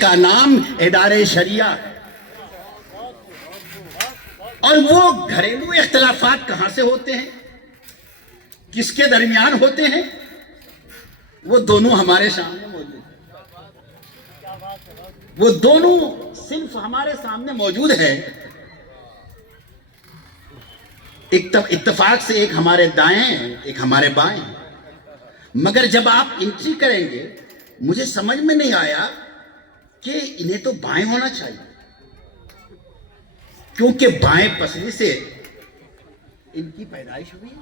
کا نام ادارے شریعہ ہے۔ اور وہ گھریلو اختلافات کہاں سے ہوتے ہیں، کس کے درمیان ہوتے ہیں، وہ دونوں ہمارے سامنے موجود ہیں۔ وہ دونوں صنف ہمارے سامنے موجود ہے۔ اتفاق سے ایک ہمارے دائیں ہیں، ایک ہمارے بائیں ہیں۔ مگر جب آپ انٹری کریں گے مجھے سمجھ میں نہیں آیا کہ انہیں تو بائیں ہونا چاہیے، کیونکہ بائیں پسلی سے ان کی پیدائش ہوئی ہے۔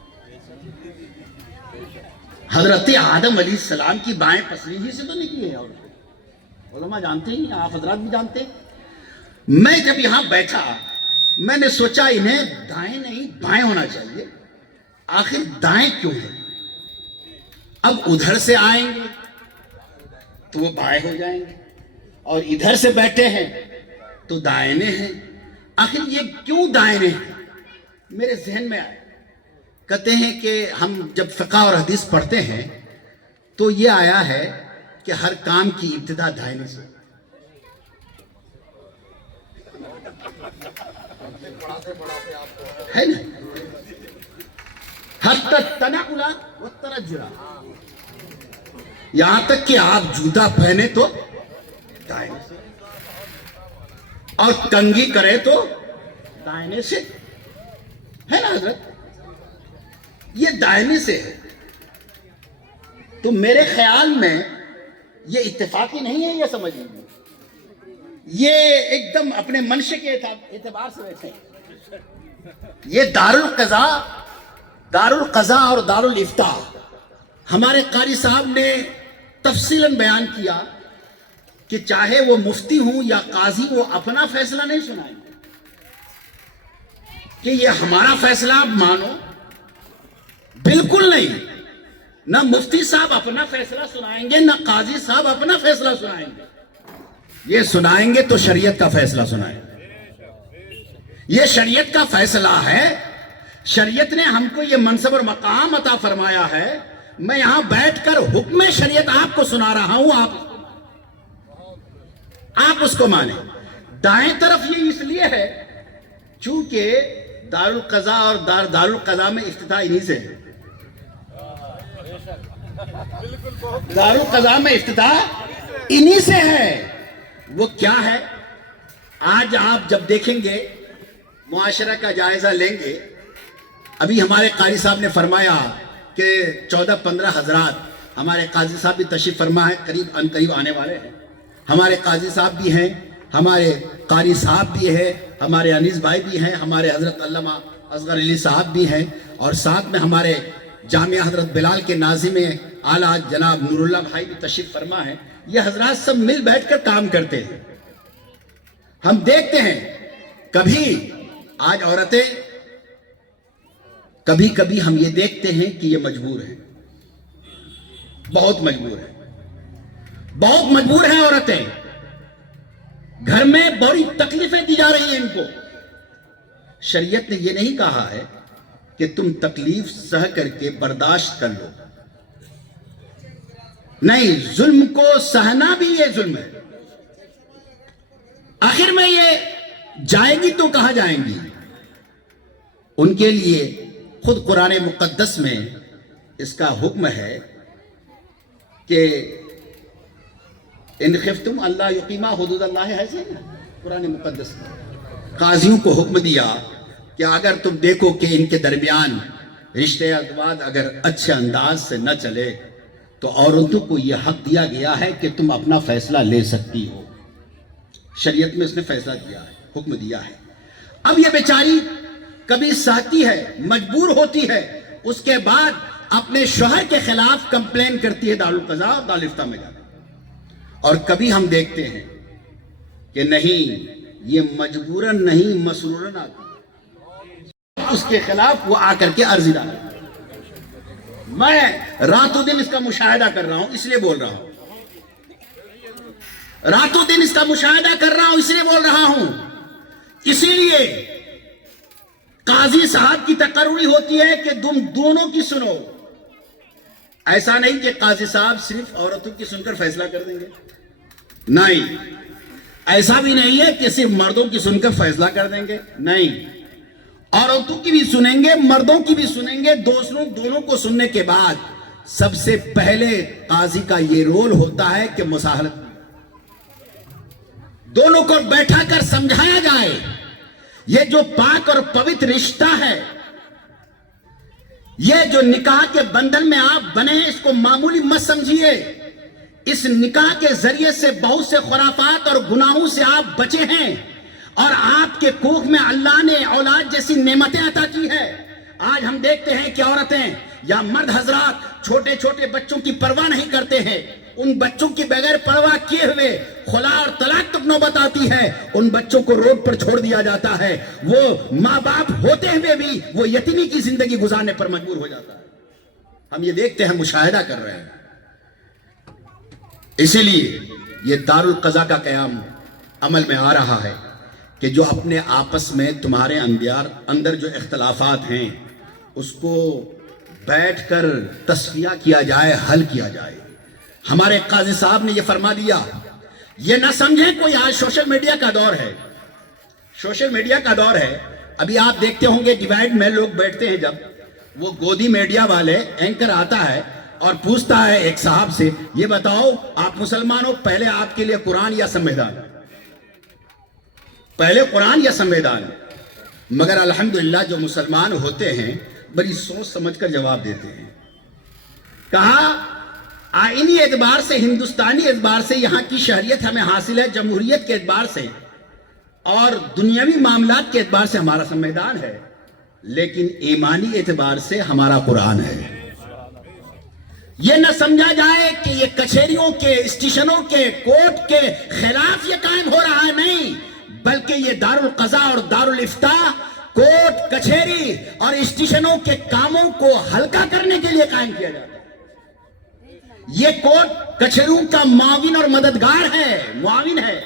حضرت آدم علیہ السلام کی بائیں پسلی ہی سے تو نکلی ہے، اور علماء جانتے ہیں، آپ حضرات بھی جانتے ہیں۔ میں جب یہاں بیٹھا میں نے سوچا انہیں دائیں نہیں بائیں ہونا چاہیے، آخر دائیں کیوں ہے؟ اب ادھر سے آئیں گے تو وہ بائیں ہو جائیں گے، اور ادھر سے بیٹھے ہیں تو دائنے ہیں۔ آخر یہ کیوں دائنے ہیں؟ میرے ذہن میں آیا، کہتے ہیں کہ ہم جب فقہ اور حدیث پڑھتے ہیں تو یہ آیا ہے کہ ہر کام کی ابتدا دائنے سے ہے نا، حتی التنعل والترجل، یہاں تک کہ آپ جوتا پہنے تو دائنے سے، اور کنگھی کرے تو دائنے سے، ہے نا حضرت؟ یہ دائنے سے ہے۔ تو میرے خیال میں یہ اتفاقی نہیں ہے، یہ سمجھ لیجیے، یہ ایک دم اپنے منشے کے اعتبار سے بیٹھے ہیں۔ یہ دار القضاء اور دار الافتاء ہمارے قاری صاحب نے تفصیلاً بیان کیا کہ چاہے وہ مفتی ہوں یا قاضی، وہ اپنا فیصلہ نہیں سنائیں گے کہ یہ ہمارا فیصلہ آپ مانو، بالکل نہیں۔ نہ مفتی صاحب اپنا فیصلہ سنائیں گے، نہ قاضی صاحب اپنا فیصلہ سنائیں گے۔ یہ سنائیں گے تو شریعت کا فیصلہ سنائیں گے۔ یہ شریعت کا فیصلہ ہے۔ شریعت نے ہم کو یہ منصب اور مقام عطا فرمایا ہے، میں یہاں بیٹھ کر حکم شریعت آپ کو سنا رہا ہوں، آپ اس کو مانیں۔ دائیں طرف یہ اس لیے ہے چونکہ دار القضاء اور دار القضاء میں افتتاح انہی سے ہے۔ دار القضاء میں افتتاح انہی سے ہے۔ وہ کیا ہے؟ آج آپ جب دیکھیں گے، معاشرہ کا جائزہ لیں گے، ابھی ہمارے قاری صاحب نے فرمایا کہ 14-15 حضرات، ہمارے قاضی صاحب بھی تشریف فرما ہے، قریب آنے والے ہیں۔ ہمارے قاضی صاحب بھی ہیں، ہمارے قاری صاحب بھی ہیں، ہمارے انیس بھائی بھی ہیں، ہمارے حضرت علامہ اصغر علی صاحب بھی ہیں، اور ساتھ میں ہمارے جامعہ حضرت بلال کے ناظم اعلیٰ جناب نور اللہ بھائی بھی تشریف فرما ہے۔ یہ حضرات سب مل بیٹھ کر کام کرتے ہیں۔ ہم دیکھتے ہیں کبھی آج عورتیں، کبھی کبھی ہم یہ دیکھتے ہیں کہ یہ مجبور ہیں، بہت مجبور ہیں، بہت مجبور ہیں عورتیں۔ گھر میں بڑی تکلیفیں دی جا رہی ہیں ان کو۔ شریعت نے یہ نہیں کہا ہے کہ تم تکلیف سہ کر کے برداشت کر لو، نہیں، ظلم کو سہنا بھی یہ ظلم ہے۔ آخر میں یہ جائیں گی تو کہاں جائیں گی؟ ان کے لیے خود قرآن مقدس میں اس کا حکم ہے کہ ان خفتم اللہ یقیما حدود اللہ ہے، قرآن مقدس میں قاضیوں کو حکم دیا کہ اگر تم دیکھو کہ ان کے درمیان رشتے ادواد اگر اچھے انداز سے نہ چلے تو عورتوں کو یہ حق دیا گیا ہے کہ تم اپنا فیصلہ لے سکتی ہو۔ شریعت میں اس نے فیصلہ دیا ہے، حکم دیا ہے۔ اب یہ بیچاری کبھی سہتی ہے، مجبور ہوتی ہے، اس کے بعد اپنے شوہر کے خلاف کمپلین کرتی ہے دارالقضاء اور دارالافتاء میں جاتی ہے۔ اور کبھی ہم دیکھتے ہیں کہ نہیں، یہ مجبوراً نہیں، مسروراً آتی ہے، اس کے خلاف وہ آ کر کے عرضی ڈالتی ہے۔ میں راتوں دن اس کا مشاہدہ کر رہا ہوں، اس لیے بول رہا ہوں، راتوں دن اس کا مشاہدہ کر رہا ہوں، اس لیے بول رہا ہوں۔ اسی لیے قاضی صاحب کی تقرری ہوتی ہے کہ تم دونوں کی سنو۔ ایسا نہیں کہ قاضی صاحب صرف عورتوں کی سن کر فیصلہ کر دیں گے، नहीं, ऐसा भी नहीं है कि सिर्फ मर्दों की सुनकर फैसला कर देंगे, नहीं, औरतों की भी सुनेंगे, मर्दों की भी सुनेंगे। दोनों को सुनने के बाद सबसे पहले काजी का ये रोल होता है कि मुसाहलत, दोनों को बैठा कर समझाया जाए ये जो पाक और पवित्र रिश्ता है, ये जो निकाह के बंधन में आप बने हैं, इसको मामूली मत समझिए। इस निकाह के जरिए से बहुत से खुराफात और गुनाहों से आप बचे हैं और आपके कोख में अल्लाह ने औलाद जैसी नेमतें अता की है। आज हम देखते हैं कि औरतें या मर्द हजरात छोटे छोटे बच्चों की परवाह नहीं करते हैं। उन बच्चों की बगैर परवाह किए हुए खुला और तलाक तक नौबत आती है, उन बच्चों को रोड पर छोड़ दिया जाता है। वो माँ बाप होते हुए भी वो यतीमी की जिंदगी गुजारने पर मजबूर हो जाता है। हम ये देखते हैं, मुशाहिदा कर रहे हैं। इसीलिए ये दारुल क़ज़ा का क़याम अमल में आ रहा है कि जो अपने आपस में तुम्हारे अंदर जो इख्तलाफात हैं उसको बैठकर तस्फिया किया जाए, हल किया जाए। हमारे काजी साहब ने ये फरमा दिया, ये ना समझें कोई आज सोशल मीडिया का दौर है, सोशल मीडिया का दौर है। अभी आप देखते होंगे डिवाइड में लोग बैठते हैं, जब वो गोदी मीडिया वाले एंकर आता है और पूछता है एक साहब से, ये बताओ आप मुसलमान हो, पहले आपके लिए कुरान या संविधान? पहले कुरान या संविधान? मगर अल्हम्दुलिल्लाह जो मुसलमान होते हैं बड़ी सोच समझकर जवाब देते हैं। कहा आईनी एतबार से, हिंदुस्तानी एतबार से यहाँ की शहरियत हमें हासिल है, जमहूरियत के एतबार से और दुनियावी मामलात के एतबार से हमारा संविधान है, लेकिन ईमानी एतबार से हमारा कुरान है। ये न समझा जाए कि ये कचहरियों के, स्टेशनों के, कोर्ट के खिलाफ ये कायम हो रहा है, नहीं, बल्कि ये दारुल क़ज़ा और दारुल इफ्ता कोर्ट, कचहरी और स्टेशनों के कामों को हल्का करने के लिए कायम किया जाता है। ये कोर्ट कचहरियों का मुआविन और मददगार है, मुआविन है।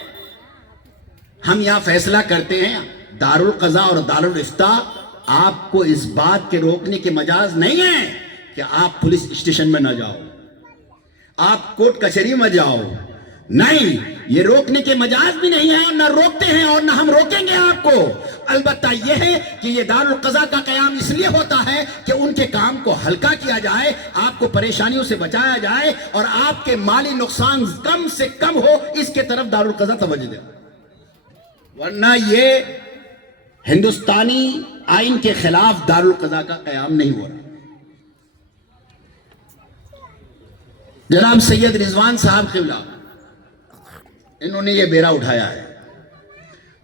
हम यहां फैसला करते हैं, दारुल क़ज़ा और दारुल इफ्ता आपको इस बात के रोकने के मजाज नहीं है कि आप पुलिस स्टेशन में ना जाओ, आप कोर्ट कचहरी में जाओ, नहीं, ये रोकने के मजाज भी नहीं है और ना रोकते हैं और ना हम रोकेंगे आपको। अलबत्ता यह है कि ये दारुल क़ज़ा का क़याम इसलिए होता है कि उनके काम को हल्का किया जाए, आपको परेशानियों से बचाया जाए और आपके माली नुकसान कम से कम हो, इसके तरफ दारुल क़ज़ा तवज्जो दे। वरना ये हिंदुस्तानी आइन के खिलाफ दारुल क़ज़ा का क़याम नहीं हो रहा। जनाब सैयद रिजवान साहब क़िबला, इन्होंने ये बेड़ा उठाया है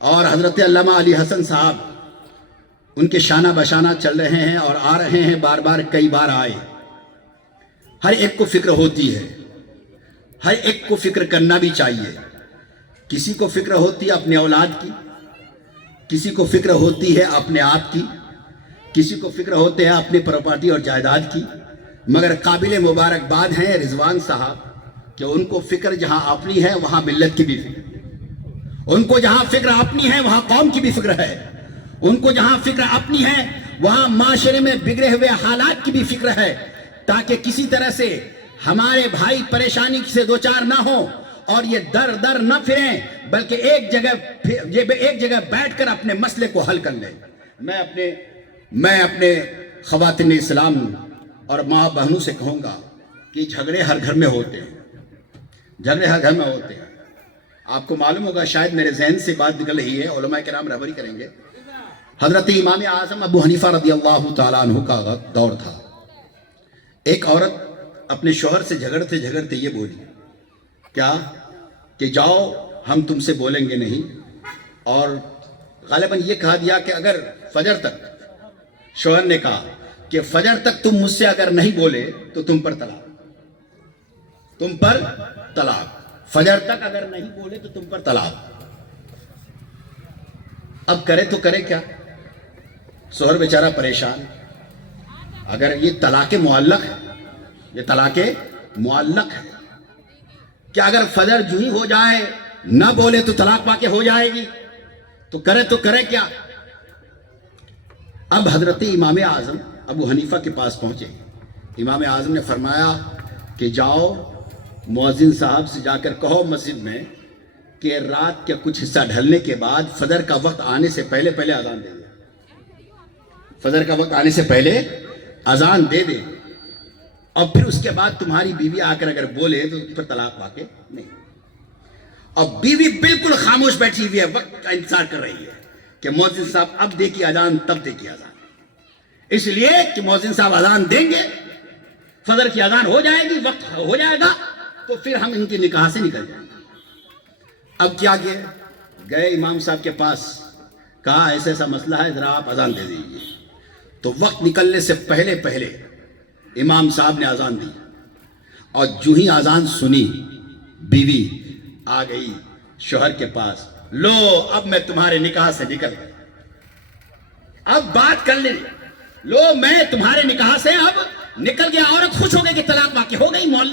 और हजरत अल्लामा अली हसन साहब उनके शाना बशाना चल रहे हैं और आ रहे हैं, बार बार कई बार आए। हर एक को फिक्र होती है, हर एक को फिक्र करना भी चाहिए। किसी को फिक्र होती है अपने औलाद की, किसी को फिक्र होती है अपने आप की, किसी को फिक्र होते हैं अपनी प्रॉपर्टी और जायदाद की। मगर काबिल मुबारकबाद हैं रिजवान साहब कि उनको फिक्र जहां अपनी है वहां मिल्लत की भी फिक्र, उनको जहां फिक्र अपनी है वहां कौम की भी फिक्र है, उनको जहां फिक्र अपनी है वहां माशरे में बिगड़े हुए हालात की भी फिक्र है, ताकि किसी तरह से हमारे भाई परेशानी से दो चार ना हो और ये दर दर न फिरें, बल्कि एक जगह बैठकर अपने मसले को हल कर लें। मैं अपने ख़वातीन इस्लाम और माँ बहनों से कहूँगा कि झगड़े हर घर में होते हैं, झगड़े हर घर में होते हैं। आपको मालूम होगा, शायद मेरे जहन से बात निकल रही है, उलमा किराम रहबरी करेंगे। हजरत इमाम आज़म अबू हनीफा रज़ियल्लाहु ताला अन्हु का दौर था। एक औरत अपने शौहर से झगड़ते झगड़ते ये बोली, क्या कि जाओ हम तुमसे बोलेंगे नहीं, और गालिबन ये कहा दिया कि अगर फजर तक, शौहर ने कहा कि फजर तक तुम मुझसे अगर नहीं बोले तो तुम पर तलाक, तुम पर तलाक, फजर तक अगर नहीं बोले तो तुम पर तलाक। अब करे तो करे क्या, शौहर बेचारा परेशान। अगर ये तलाक़े मुअल्लक़ है, ये तलाक़े मुअल्लक़ है, क्या अगर फजर जूही हो जाए ना बोले तो तलाक पाके हो जाएगी, तो करे क्या। अब हजरत इमाम आज़म अबू हनीफा के पास पहुंचे। इमाम आज़म ने फरमाया कि जाओ मुअज्जिन साहब से जाकर कहो मस्जिद में کہ رات کا کچھ حصہ ڈھلنے کے بعد فجر کا وقت آنے سے پہلے پہلے اذان دے دے. فجر کا وقت آنے سے پہلے اذان دے دے, اور پھر اس کے بعد تمہاری بیوی آ کر اگر بولے تو اس پر طلاق واقع نہیں. اور بیوی بالکل خاموش بیٹھی ہوئی ہے, وقت کا انتظار کر رہی ہے کہ مؤذن صاحب اب دے کی اذان, تب دے کی اذان. اس لیے کہ مؤذن صاحب اذان دیں گے, فجر کی اذان ہو جائے گی, وقت ہو جائے گا, تو پھر ہم ان کی نکاح سے نکل جائیں گے. اب کیا کیا, گئے امام صاحب کے پاس, کہا ایسا ایسا مسئلہ ہے, ذرا آپ اذان دے دیجیے. تو وقت نکلنے سے پہلے پہلے امام صاحب نے اذان دی, اور جو ہی اذان سنی بیوی آ گئی شوہر کے پاس, لو اب میں تمہارے نکاح سے نکل گیا, اب بات کر لیں, لو میں تمہارے نکاح سے اب نکل گیا. عورت خوش ہو گئی کہ طلاق واقع ہو گئی. مولا